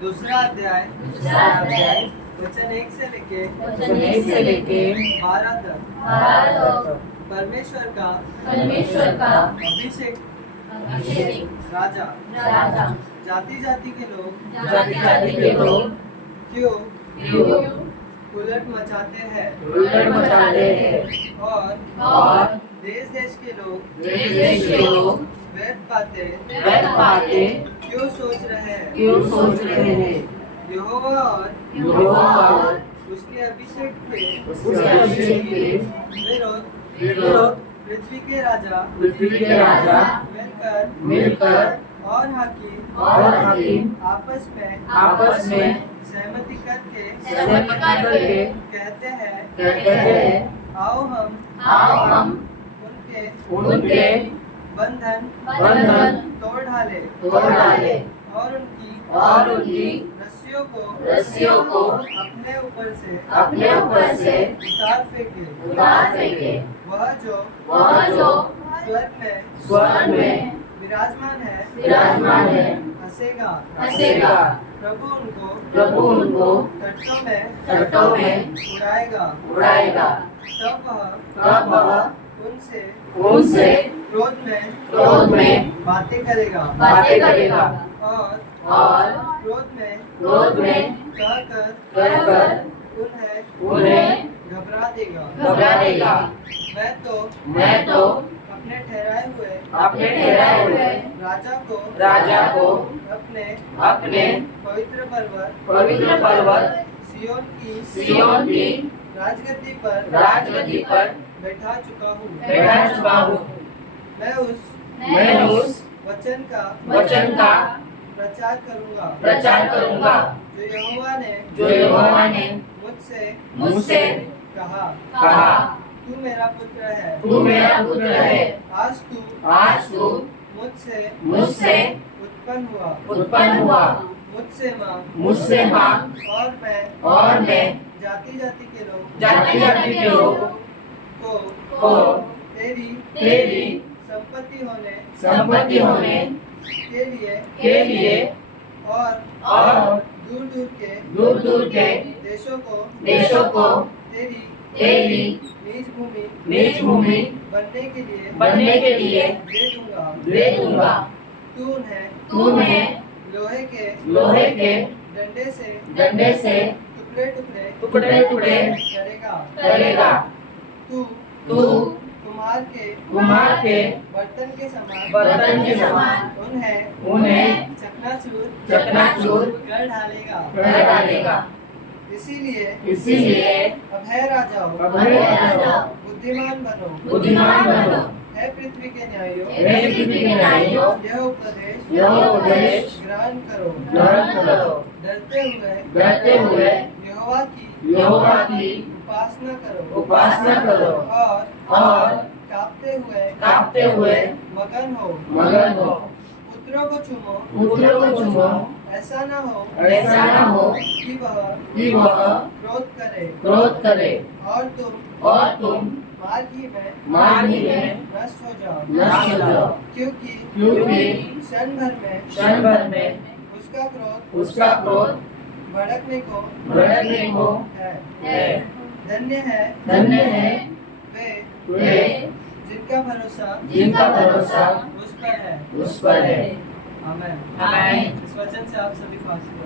दूसरा अध्याय वचन 1 से लेके 12 तक परमेश्वर का अभिषेक राजा जाति जाति के लोग क्यों उलट मचाते हैं और देश देश के लोग व्यर्थ बातें क्यों सोच रहे हैं। यहोवा और उसके अभिषेक के विरोध पृथ्वी के राजा मिलकर और हाकिम आपस में सहमति करके कहते हैं आओ हम उनके बंधन तोड़ डाले और उनकी रस्सियों को अपने ऊपर से उतार फेंके। वह जो स्वर्ग में विराजमान है हंसेगा। प्रभु उनको तटों में उड़ाएगा। तब वह उनसे क्रोध में बातें करेगा और क्रोध में कहकर उन्हें घबरा देगा। मैं तो अपने ठहराए हुए राजा को अपने पवित्र पर्वत सिय्योन की राजगद्दी पर बैठा चुका हूँ। मैं उस वचन का प्रचार करूंगा जो यहोवा ने मुझसे कहा तू मेरा पुत्र है। आज तू मुझसे उत्पन्न हुआ। मुझसे मांग और मैं जाति जाति के लोग को तेरी संपत्ति होने के लिए और दूर के देशों को तेरी निज भूमि बनने के लिए दे दूंगा। तू उन्हें लोहे के डंडे से टुकड़े करेगा। तू कुम्हार के बर्तन के समान उन्हें चकनाचूर कर डालेगा। इसीलिए अब है राजाओं बुद्धिमान बनो। है पृथ्वी के न्यायियों यह उपदेश ग्रहण करो। डरते हुए यहोवा की उपासना करो और कांपते हुए मगन हो। पुत्रों को चूमो। ऐसा ना हो कि वह क्रोध करे और तुम मार्ग ही में नष्ट हो जाओ। क्योंकि क्षण भर में उसका क्रोध भड़कने को है। धन्य है वे जिनका भरोसा उस पर है। आमीन। इस वचन से आप सभी को आशीर्वाद।